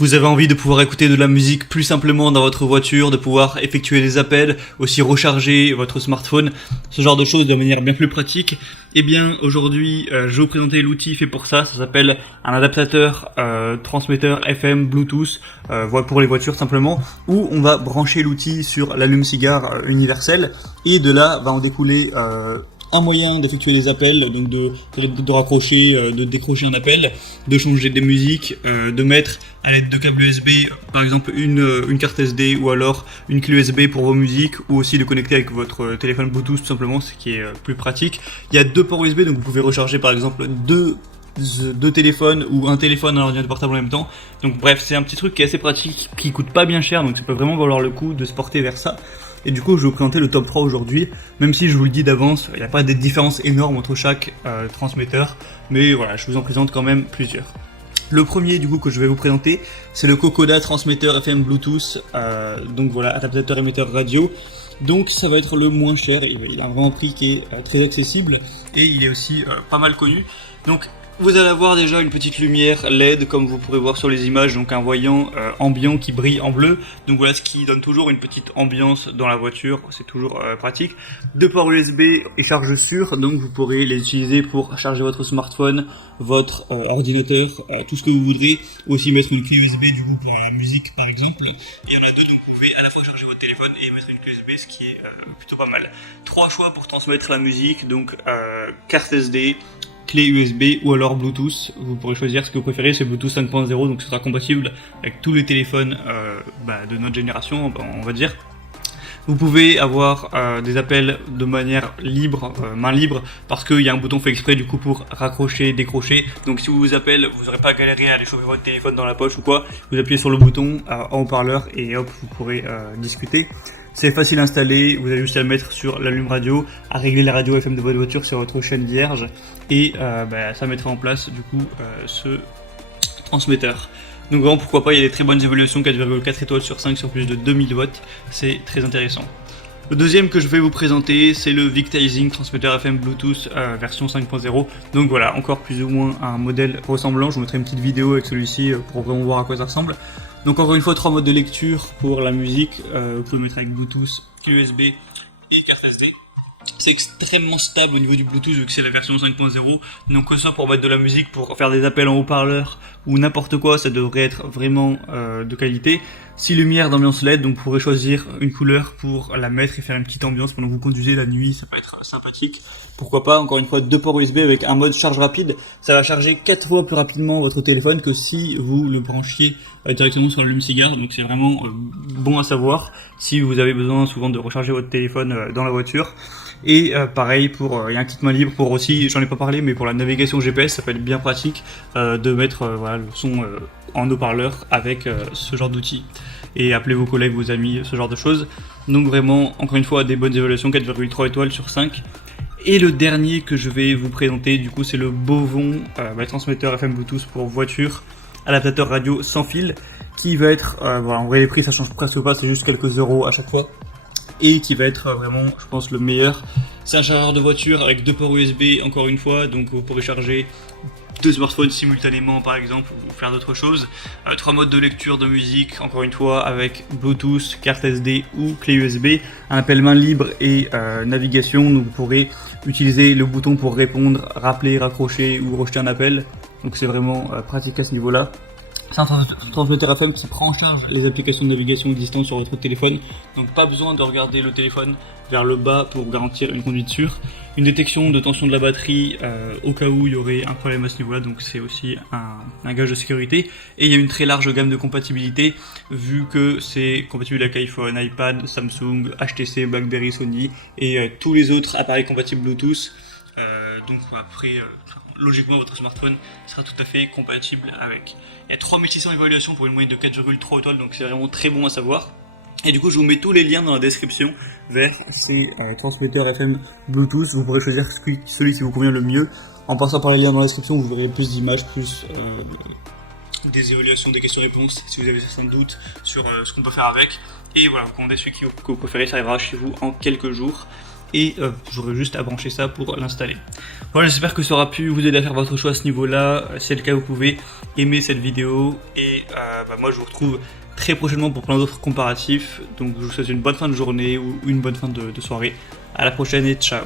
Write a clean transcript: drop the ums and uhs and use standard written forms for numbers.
Vous avez envie de pouvoir écouter de la musique plus simplement dans votre voiture, de pouvoir effectuer des appels, aussi recharger votre smartphone, ce genre de choses de manière bien plus pratique. Eh bien, aujourd'hui, je vais vous présenter l'outil fait pour ça. Ça s'appelle un adaptateur transmetteur FM Bluetooth pour les voitures simplement, où on va brancher l'outil sur l'allume-cigare universel et de là va en découler un moyen d'effectuer des appels, donc de raccrocher, de décrocher un appel, de changer des musiques, de mettre à l'aide de câbles USB par exemple une carte SD ou alors une clé USB pour vos musiques, ou aussi de connecter avec votre téléphone Bluetooth tout simplement, ce qui est plus pratique. Il y a deux ports USB, donc vous pouvez recharger par exemple deux téléphones ou un téléphone et un ordinateur portable en même temps. Donc bref, c'est un petit truc qui est assez pratique, qui coûte pas bien cher, donc ça peut vraiment valoir le coup de se porter vers ça. Et du coup, je vais vous présenter le top 3 aujourd'hui, même si je vous le dis d'avance, il n'y a pas des différences énormes entre chaque transmetteur, mais voilà, je vous en présente quand même plusieurs. Le premier du coup que je vais vous présenter, c'est le Kokoda transmetteur FM Bluetooth, donc voilà, adaptateur émetteur radio. Donc ça va être le moins cher, il a un vraiment prix qui est très accessible et il est aussi pas mal connu. Donc vous allez avoir déjà une petite lumière LED comme vous pourrez voir sur les images, donc un voyant ambiant qui brille en bleu. Donc voilà, ce qui donne toujours une petite ambiance dans la voiture, c'est toujours pratique. Deux ports USB et charge sûre, donc vous pourrez les utiliser pour charger votre smartphone, votre ordinateur, tout ce que vous voudrez. Aussi mettre une clé USB du coup pour la musique par exemple. Et il y en a deux, donc vous pouvez à la fois charger votre téléphone et mettre une clé USB, ce qui est plutôt pas mal. Trois choix pour transmettre la musique, donc carte SD, clé USB ou alors Bluetooth. Vous pourrez choisir ce que vous préférez, c'est Bluetooth 5.0, donc ce sera compatible avec tous les téléphones de notre génération, on va dire. Vous pouvez avoir des appels de manière libre, main libre, parce qu'il y a un bouton fait exprès du coup pour raccrocher, décrocher. Donc si vous vous appelez, vous n'aurez pas à galérer à aller chauffer votre téléphone dans la poche ou quoi. Vous appuyez sur le bouton en haut-parleur et hop, vous pourrez discuter. C'est facile à installer, vous avez juste à le mettre sur l'allume radio, à régler la radio FM de votre voiture sur votre chaîne vierge et ça mettra en place du coup ce transmetteur. Donc vraiment pourquoi pas, il y a des très bonnes évaluations, 4,4 étoiles sur 5 sur plus de 2000 watts, c'est très intéressant. Le deuxième que je vais vous présenter, c'est le Victising transmetteur FM Bluetooth version 5.0. Donc voilà, encore plus ou moins un modèle ressemblant, je vous mettrai une petite vidéo avec celui-ci pour vraiment voir à quoi ça ressemble. Donc encore une fois, 3 modes de lecture pour la musique, vous pouvez mettre avec Bluetooth, clé USB et carte SD. C'est extrêmement stable au niveau du Bluetooth vu que c'est la version 5.0, donc que ce soit pour mettre de la musique, pour faire des appels en haut-parleur ou n'importe quoi, ça devrait être vraiment de qualité. 6 lumières d'ambiance LED, donc vous pourrez choisir une couleur pour la mettre et faire une petite ambiance pendant que vous conduisez la nuit, ça peut être sympathique. Pourquoi pas, encore une fois, 2 ports USB avec un mode charge rapide, ça va charger 4 fois plus rapidement votre téléphone que si vous le branchiez directement sur l'allume-cigare, donc c'est vraiment bon à savoir si vous avez besoin souvent de recharger votre téléphone dans la voiture. Et pareil pour, il y a un kit main libre pour aussi, j'en ai pas parlé, mais pour la navigation GPS, ça peut être bien pratique de mettre le son en haut-parleur avec ce genre d'outil. Et appeler vos collègues, vos amis, ce genre de choses. Donc vraiment, encore une fois, des bonnes évaluations, 4,3 étoiles sur 5. Et le dernier que je vais vous présenter, du coup, c'est le Bovon transmetteur FM Bluetooth pour voiture, adaptateur radio sans fil, qui va être, en vrai les prix ça change presque pas, c'est juste quelques euros à chaque fois. Et qui va être vraiment, je pense, le meilleur. C'est un chargeur de voiture avec 2 ports USB, encore une fois, donc vous pourrez charger 2 smartphones simultanément par exemple, ou faire d'autres choses. 3 modes de lecture de musique, encore une fois, avec Bluetooth, carte SD ou clé USB. Un appel main libre et navigation, donc vous pourrez utiliser le bouton pour répondre, rappeler, raccrocher ou rejeter un appel. Donc c'est vraiment pratique à ce niveau-là. C'est un transmetteur FM qui prend en charge les applications de navigation existantes sur votre téléphone, donc pas besoin de regarder le téléphone vers le bas pour garantir une conduite sûre. Une détection de tension de la batterie au cas où il y aurait un problème à ce niveau-là, donc c'est aussi un gage de sécurité. Et il y a une très large gamme de compatibilité, vu que c'est compatible avec iPhone, iPad, Samsung, HTC, BlackBerry, Sony et tous les autres appareils compatibles Bluetooth. Donc après, logiquement votre smartphone sera tout à fait compatible avec. Il y a 3600 évaluations pour une moyenne de 4,3 étoiles, donc c'est vraiment très bon à savoir. Et du coup, je vous mets tous les liens dans la description vers ces transmetteurs FM Bluetooth. Vous pourrez choisir celui qui vous convient le mieux. En passant par les liens dans la description, vous verrez plus d'images, plus des évaluations, des questions-réponses, si vous avez certains doutes sur ce qu'on peut faire avec. Et voilà, vous commandez celui que vous préférez, ça arrivera chez vous en quelques jours. et j'aurai juste à brancher ça pour l'installer. Voilà, j'espère que ça aura pu vous aider à faire votre choix à ce niveau-là. Si c'est le cas, vous pouvez aimer cette vidéo et moi je vous retrouve très prochainement pour plein d'autres comparatifs. Donc je vous souhaite une bonne fin de journée ou une bonne fin de soirée. À la prochaine et ciao.